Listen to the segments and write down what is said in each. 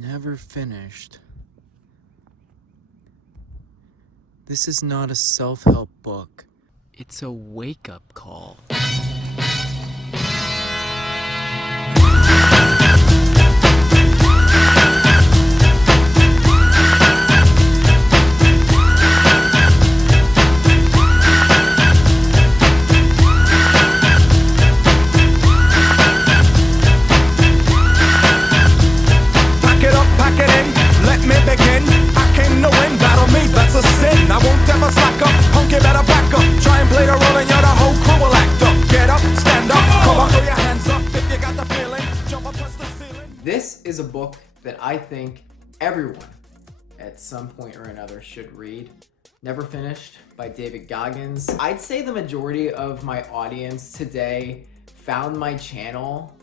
Never finished. This is not a self-help book. It's a wake-up call. This is a book that I think everyone at some point or another should read. Never Finished by David Goggins. I'd say the majority of my audience today found my channel,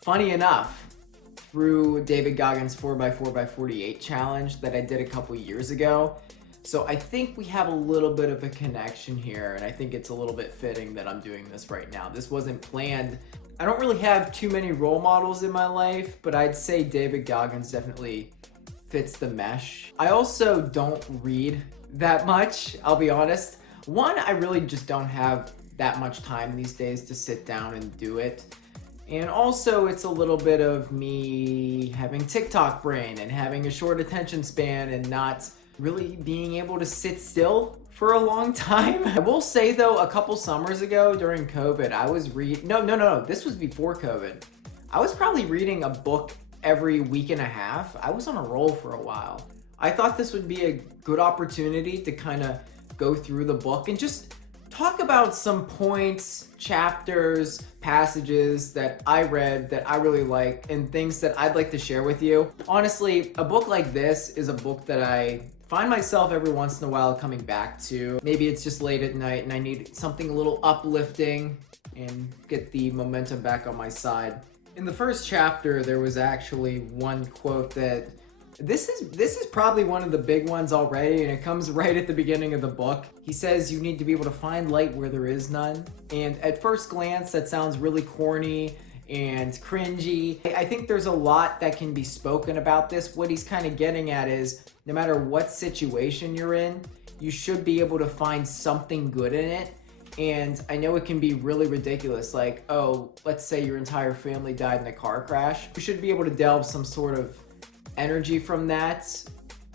funny enough, through David Goggins' 4x4x48 challenge that I did a couple years ago. So I think we have a little bit of a connection here, and I think it's a little bit fitting that I'm doing this right now. This wasn't planned. I don't really have too many role models in my life, but I'd say David Goggins definitely fits the mesh. I also don't read that much, I'll be honest. One, I really just don't have that much time these days to sit down and do it. And also, it's a little bit of me having TikTok brain and having a short attention span and not really being able to sit still for a long time. I will say though, a couple summers ago during COVID, I was no, this was before COVID. I was probably reading a book every week and a half. I was on a roll for a while. I thought this would be a good opportunity to kind of go through the book and just talk about some points, chapters, passages that I read that I really like and things that I'd like to share with you. Honestly, a book like this is a book that I find myself every once in a while coming back to. Maybe it's just late at night and I need something a little uplifting and get the momentum back on my side. In the first chapter, there was actually one quote that this is probably one of the big ones already, and it comes right at the beginning of the book. He says you need to be able to find light where there is none. And at first glance, that sounds really corny and cringy. I think there's a lot that can be spoken about this. What he's kind of getting at is no matter what situation you're in, you should be able to find something good in it. And I know it can be really ridiculous, like, oh, let's say your entire family died in a car crash. You should be able to delve some sort of energy from that,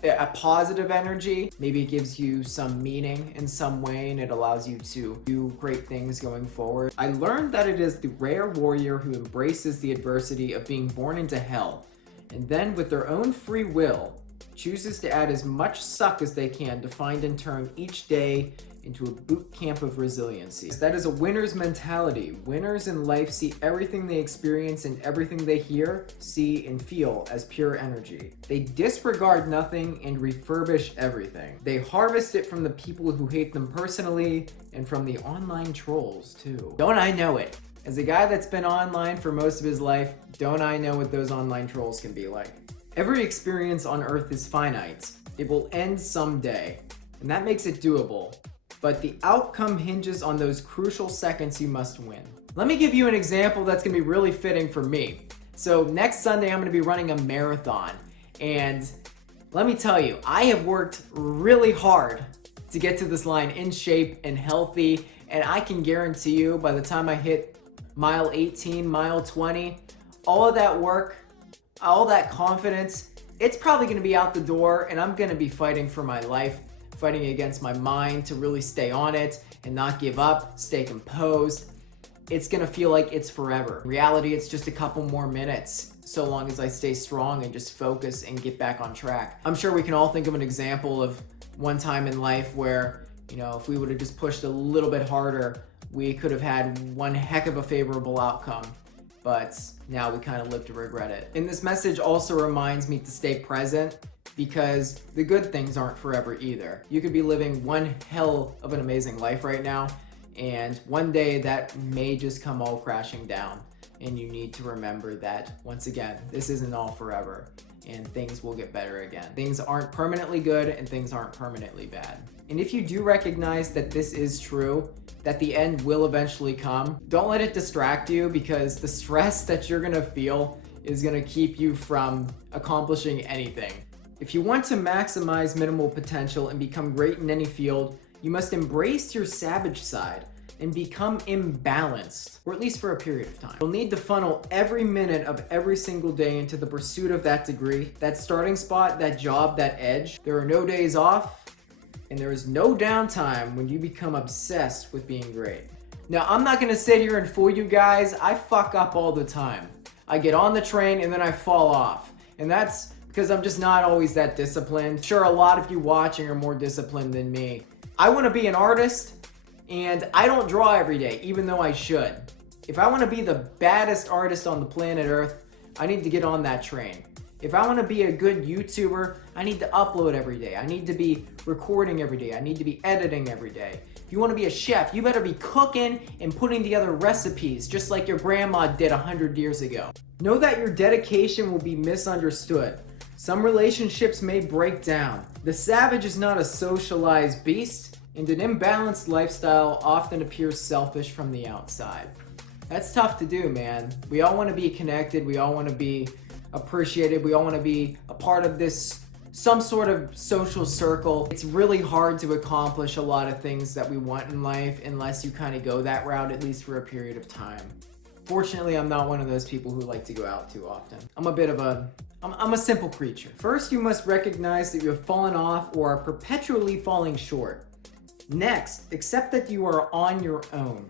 a positive energy. Maybe it gives you some meaning in some way and it allows you to do great things going forward. I learned that it is the rare warrior who embraces the adversity of being born into hell and then with their own free will chooses to add as much suck as they can to find and turn each day into a boot camp of resiliency. That is a winner's mentality. Winners in life see everything they experience and everything they hear, see, and feel as pure energy. They disregard nothing and refurbish everything. They harvest it from the people who hate them personally and from the online trolls too. Don't I know it? As a guy that's been online for most of his life, don't I know what those online trolls can be like? Every experience on Earth is finite. It will end someday, and that makes it doable. But the outcome hinges on those crucial seconds you must win. Let me give you an example that's gonna be really fitting for me. So next Sunday, I'm gonna be running a marathon. And let me tell you, I have worked really hard to get to this line in shape and healthy. And I can guarantee you by the time I hit mile 18, mile 20, all of that work, all that confidence, it's probably gonna be out the door and I'm gonna be fighting for my life, fighting against my mind to really stay on it and not give up, stay composed. It's gonna feel like it's forever. In reality, it's just a couple more minutes, so long as I stay strong and just focus and get back on track. I'm sure we can all think of an example of one time in life where, you know, if we would have just pushed a little bit harder, we could have had one heck of a favorable outcome. But now we kind of live to regret it. And this message also reminds me to stay present because the good things aren't forever either. You could be living one hell of an amazing life right now, and one day that may just come all crashing down. And you need to remember that, once again, this isn't all forever, and things will get better again. Things aren't permanently good, and things aren't permanently bad. And if you do recognize that this is true, that the end will eventually come, don't let it distract you, because the stress that you're gonna feel is going to keep you from accomplishing anything. If you want to maximize minimal potential and become great in any field, you must embrace your savage side and become imbalanced, or at least for a period of time. You'll need to funnel every minute of every single day into the pursuit of that degree, that starting spot, that job, that edge. There are no days off, and there is no downtime when you become obsessed with being great. Now, I'm not gonna sit here and fool you guys. I fuck up all the time. I get on the train and then I fall off. And that's because I'm just not always that disciplined. Sure, a lot of you watching are more disciplined than me. I wanna be an artist, and I don't draw every day, even though I should. If I wanna be the baddest artist on the planet Earth, I need to get on that train. If I wanna be a good YouTuber, I need to upload every day. I need to be recording every day. I need to be editing every day. If you want to be a chef, you better be cooking and putting together recipes just like your grandma did 100 years ago. Know that your dedication will be misunderstood. Some relationships may break down. The savage is not a socialized beast, and an imbalanced lifestyle often appears selfish from the outside. That's tough to do, man. We all want to be connected. We all want to be appreciated. We all want to be a part of this some sort of social circle. It's really hard to accomplish a lot of things that we want in life unless you kind of go that route, at least for a period of time. Fortunately, I'm not one of those people who like to go out too often. I'm a simple creature. First, you must recognize that you have fallen off or are perpetually falling short. Next, accept that you are on your own.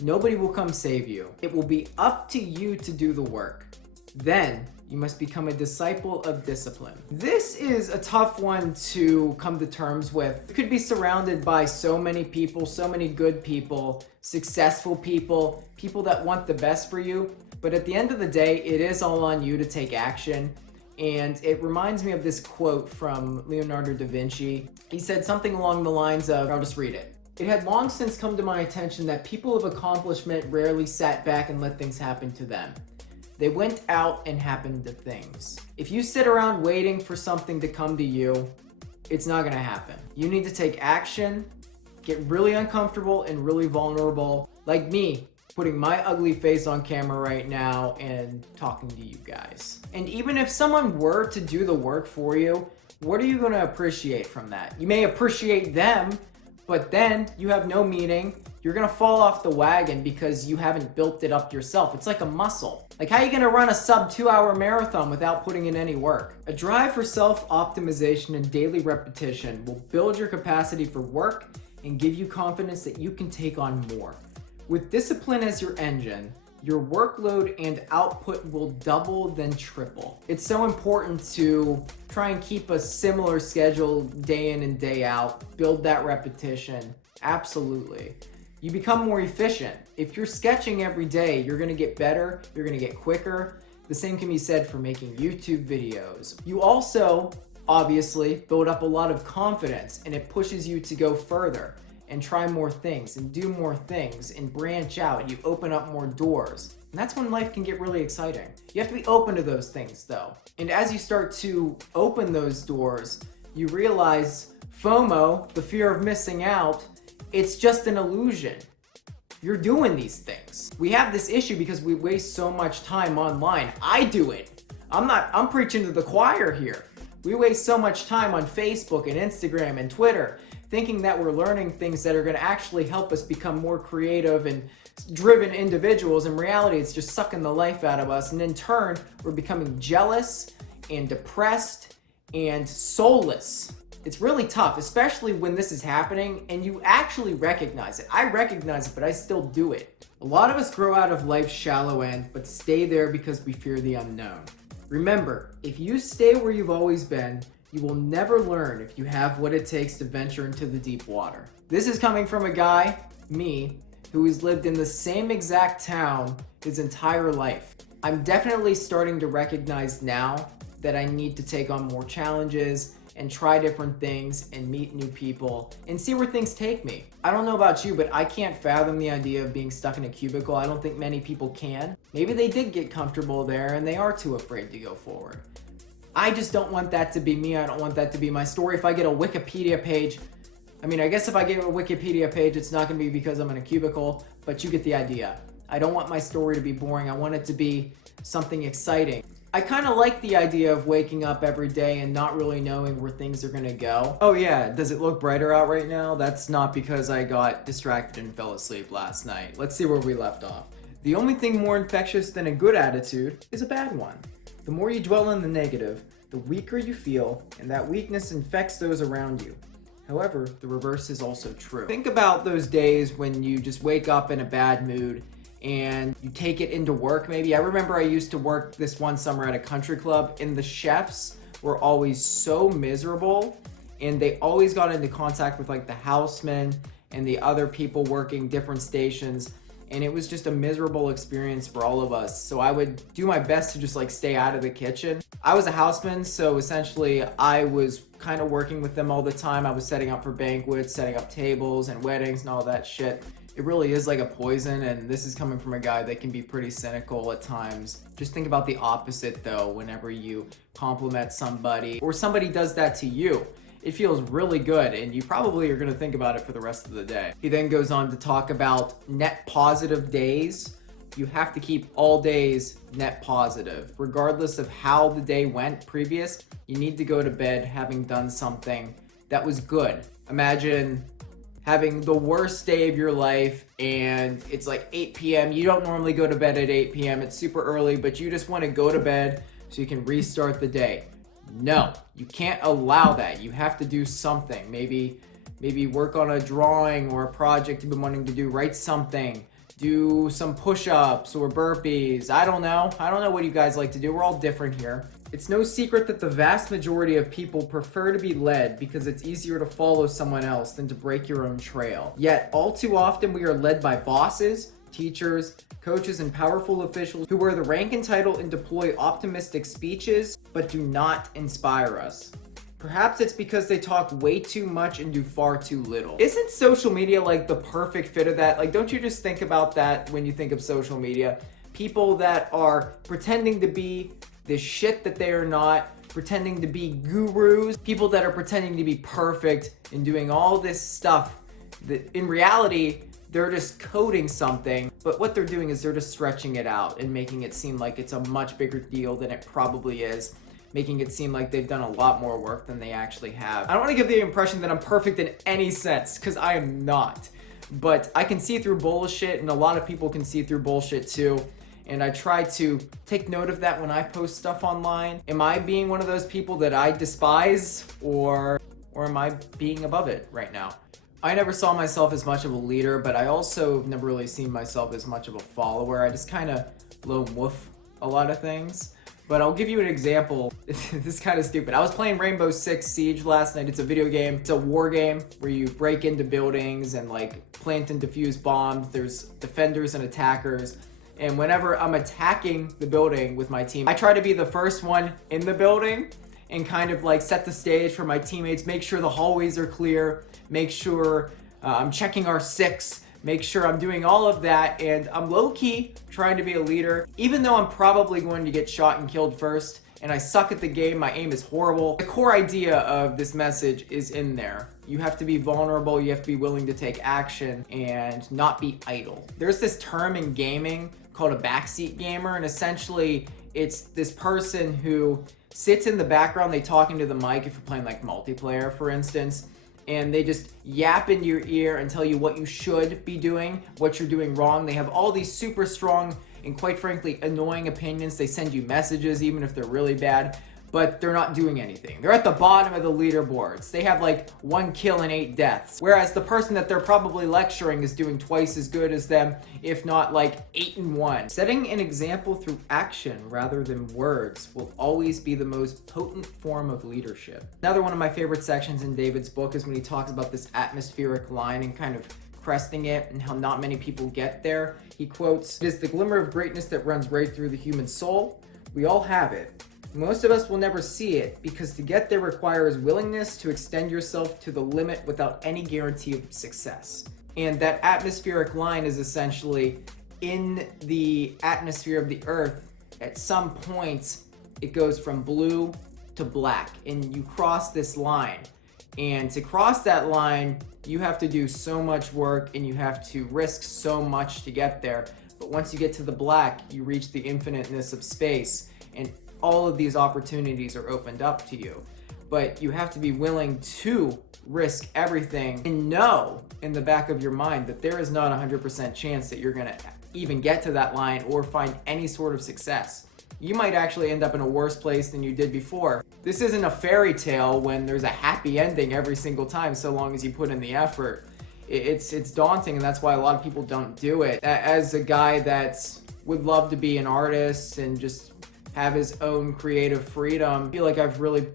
Nobody will come save you. It will be up to you to do the work. Then, you must become a disciple of discipline. This is a tough one to come to terms with. You could be surrounded by so many people, so many good people, successful people, people that want the best for you. But at the end of the day, it is all on you to take action. And it reminds me of this quote from Leonardo da Vinci. He said something along the lines of, I'll just read it. It had long since come to my attention that people of accomplishment rarely sat back and let things happen to them. They went out and happened to things. If you sit around waiting for something to come to you, it's not gonna happen. You need to take action, get really uncomfortable and really vulnerable, like me, putting my ugly face on camera right now and talking to you guys. And even if someone were to do the work for you, what are you gonna appreciate from that? You may appreciate them, but then you have no meaning. You're gonna fall off the wagon because you haven't built it up yourself. It's like a muscle. Like, how are you gonna run a sub 2-hour marathon without putting in any work? A drive for self-optimization and daily repetition will build your capacity for work and give you confidence that you can take on more. With discipline as your engine, your workload and output will double then triple. It's so important to try and keep a similar schedule day in and day out, build that repetition. Absolutely. You become more efficient. If you're sketching every day, you're gonna get better, you're gonna get quicker. The same can be said for making YouTube videos. You also, obviously, build up a lot of confidence, and it pushes you to go further and try more things and do more things and branch out. You open up more doors. And that's when life can get really exciting. You have to be open to those things though. And as you start to open those doors, you realize FOMO, the fear of missing out, it's just an illusion. You're doing these things. We have this issue because we waste so much time online. I do it. I'm preaching to the choir here. We waste so much time on Facebook and Instagram and Twitter thinking that we're learning things that are going to actually help us become more creative and driven individuals. In reality, it's just sucking the life out of us. And in turn, we're becoming jealous and depressed and soulless. It's really tough, especially when this is happening and you actually recognize it. I recognize it, but I still do it. A lot of us grow out of life's shallow end, but stay there because we fear the unknown. Remember, if you stay where you've always been, you will never learn if you have what it takes to venture into the deep water. This is coming from a guy, me, who has lived in the same exact town his entire life. I'm definitely starting to recognize now that I need to take on more challenges and try different things and meet new people and see where things take me. I don't know about you, but I can't fathom the idea of being stuck in a cubicle. I don't think many people can. Maybe they did get comfortable there and they are too afraid to go forward. I just don't want that to be me. I don't want that to be my story. If I get a Wikipedia page, I guess if I get a Wikipedia page, it's not gonna be because I'm in a cubicle, but you get the idea. I don't want my story to be boring. I want it to be something exciting. I kind of like the idea of waking up every day and not really knowing where things are going to go. Oh yeah, does it look brighter out right now? That's not because I got distracted and fell asleep last night. Let's see where we left off. The only thing more infectious than a good attitude is a bad one. The more you dwell on the negative, the weaker you feel, and that weakness infects those around you. However, the reverse is also true. Think about those days when you just wake up in a bad mood and you take it into work maybe. I remember I used to work this one summer at a country club, and the chefs were always so miserable, and they always got into contact with like the housemen and the other people working different stations, and it was just a miserable experience for all of us. So I would do my best to just like stay out of the kitchen. I was a houseman, so essentially I was kind of working with them all the time. I was setting up for banquets, setting up tables and weddings and all that shit. It really is like a poison, and this is coming from a guy that can be pretty cynical at times. Just think about the opposite though. Whenever you compliment somebody or somebody does that to you, it feels really good, and you probably are going to think about it for the rest of the day. He then goes on to talk about net positive days. You have to keep all days net positive. Regardless of how the day went previous, you need to go to bed having done something that was good. Imagine having the worst day of your life and it's like 8 p.m. You don't normally go to bed at 8 p.m. It's super early, but you just want to go to bed so you can restart the day. No, you can't allow that. You have to do something. Maybe work on a drawing or a project you've been wanting to do. Write something. Do some push-ups or burpees. I don't know what you guys like to do. We're all different here. It's no secret that the vast majority of people prefer to be led because it's easier to follow someone else than to break your own trail. Yet, all too often we are led by bosses, teachers, coaches, and powerful officials who wear the rank and title and deploy optimistic speeches, but do not inspire us. Perhaps it's because they talk way too much and do far too little. Isn't social media like the perfect fit of that? Like, don't you just think about that when you think of social media? People that are pretending to be this shit that they are not, pretending to be gurus, people that are pretending to be perfect and doing all this stuff that in reality, they're just coding something, but what they're doing is they're just stretching it out and making it seem like it's a much bigger deal than it probably is, making it seem like they've done a lot more work than they actually have. I don't want to give the impression that I'm perfect in any sense, because I am not. But I can see through bullshit, and a lot of people can see through bullshit too. And I try to take note of that when I post stuff online. Am I being one of those people that I despise, or am I being above it right now? I never saw myself as much of a leader, but I also have never really seen myself as much of a follower. I just kind of lone wolf a lot of things. But I'll give you an example. This is kind of stupid. I was playing Rainbow Six Siege last night. It's a video game. It's a war game where you break into buildings and like plant and defuse bombs. There's defenders and attackers. And whenever I'm attacking the building with my team, I try to be the first one in the building and kind of like set the stage for my teammates, make sure the hallways are clear, make sure I'm checking our six, make sure I'm doing all of that, and I'm low-key trying to be a leader, even though I'm probably going to get shot and killed first, and I suck at the game, my aim is horrible. The core idea of this message is in there. You have to be vulnerable, you have to be willing to take action, and not be idle. There's this term in gaming called a backseat gamer, and essentially it's this person who sits in the background, they talk into the mic if you're playing like multiplayer, for instance, and they just yap in your ear and tell you what you should be doing, what you're doing wrong. They have all these super strong and quite frankly annoying opinions. They send you messages even if they're really bad, but they're not doing anything. They're at the bottom of the leaderboards. They have like 1 kill and 8 deaths. Whereas the person that they're probably lecturing is doing twice as good as them, if not like 8 and 1. Setting an example through action rather than words will always be the most potent form of leadership. Another one of my favorite sections in David's book is when he talks about this atmospheric line and kind of cresting it and how not many people get there. He quotes, "It is the glimmer of greatness that runs right through the human soul. We all have it. Most of us will never see it because to get there requires willingness to extend yourself to the limit without any guarantee of success." And that atmospheric line is essentially in the atmosphere of the earth. At some point, it goes from blue to black, and you cross this line. And to cross that line, you have to do so much work and you have to risk so much to get there. But once you get to the black, you reach the infiniteness of space, and all of these opportunities are opened up to you. But you have to be willing to risk everything and know in the back of your mind that there is not a 100% chance that you're going to even get to that line or find any sort of success. You might actually end up in a worse place than you did before. This isn't a fairy tale when there's a happy ending every single time, so long as you put in the effort. It's daunting, and that's why a lot of people don't do it. As a guy that would love to be an artist and just have his own creative freedom, I feel like I've really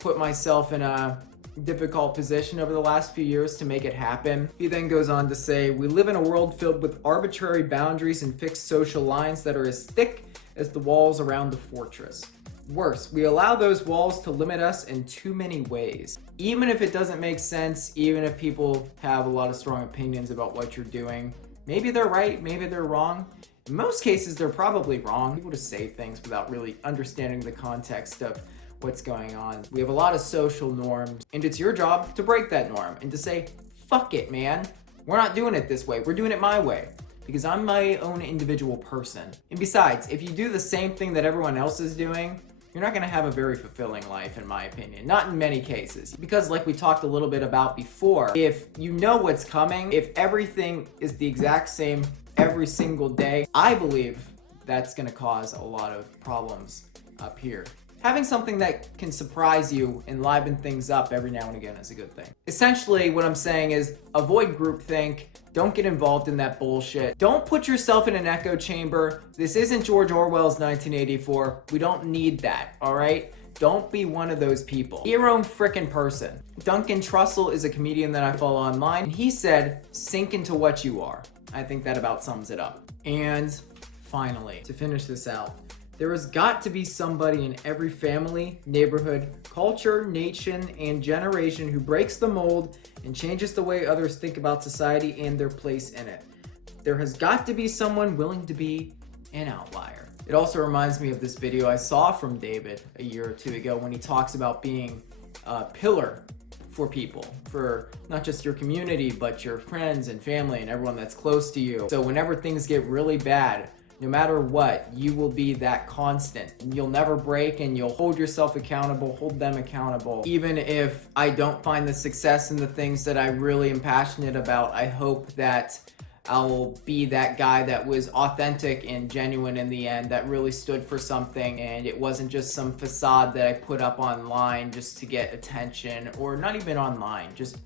put myself in a difficult position over the last few years to make it happen. He then goes on to say, "We live in a world filled with arbitrary boundaries and fixed social lines that are as thick as the walls around the fortress. Worse, we allow those walls to limit us in too many ways. Even if it doesn't make sense, even if people have a lot of strong opinions about what you're doing, maybe they're right, maybe they're wrong. In most cases, they're probably wrong. People just say things without really understanding the context of what's going on. We have a lot of social norms, and it's your job to break that norm and to say, fuck it, man. We're not doing it this way. We're doing it my way. Because I'm my own individual person. And besides, if you do the same thing that everyone else is doing, you're not gonna have a very fulfilling life, in my opinion. Not in many cases. Because like we talked a little bit about before, if you know what's coming, if everything is the exact same every single day, I believe that's gonna cause a lot of problems up here. Having something that can surprise you and liven things up every now and again is a good thing. Essentially, what I'm saying is avoid groupthink. Don't get involved in that bullshit. Don't put yourself in an echo chamber. This isn't George Orwell's 1984. We don't need that, all right? Don't be one of those people. Be your own frickin' person. Duncan Trussell is a comedian that I follow online. He said, sink into what you are. I think that about sums it up. And finally, to finish this out, there has got to be somebody in every family, neighborhood, culture, nation, and generation who breaks the mold and changes the way others think about society and their place in it. There has got to be someone willing to be an outlier. It also reminds me of this video I saw from David a year or two ago when he talks about being a pillar for people, for not just your community, but your friends and family and everyone that's close to you. So whenever things get really bad, no matter what, you will be that constant. You'll never break, and you'll hold yourself accountable, hold them accountable. Even if I don't find the success in the things that I really am passionate about, I hope that I'll be that guy that was authentic and genuine in the end, that really stood for something, and it wasn't just some facade that I put up online just to get attention, or not even online, just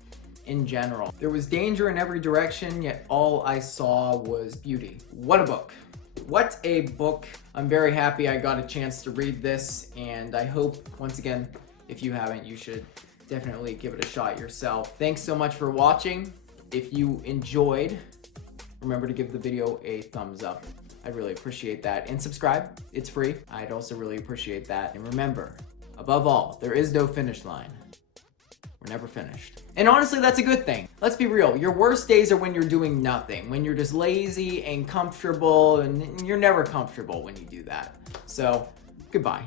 in general. There was danger in every direction, yet all I saw was beauty. What a book. What a book. I'm very happy I got a chance to read this, and I hope, once again, if you haven't, you should definitely give it a shot yourself. Thanks so much for watching. If you enjoyed, remember to give the video a thumbs up. I'd really appreciate that. And subscribe, it's free. I'd also really appreciate that. And remember, above all, there is no finish line. We're never finished. And honestly, that's a good thing. Let's be real. Your worst days are when you're doing nothing, when you're just lazy and comfortable, and you're never comfortable when you do that. So, goodbye.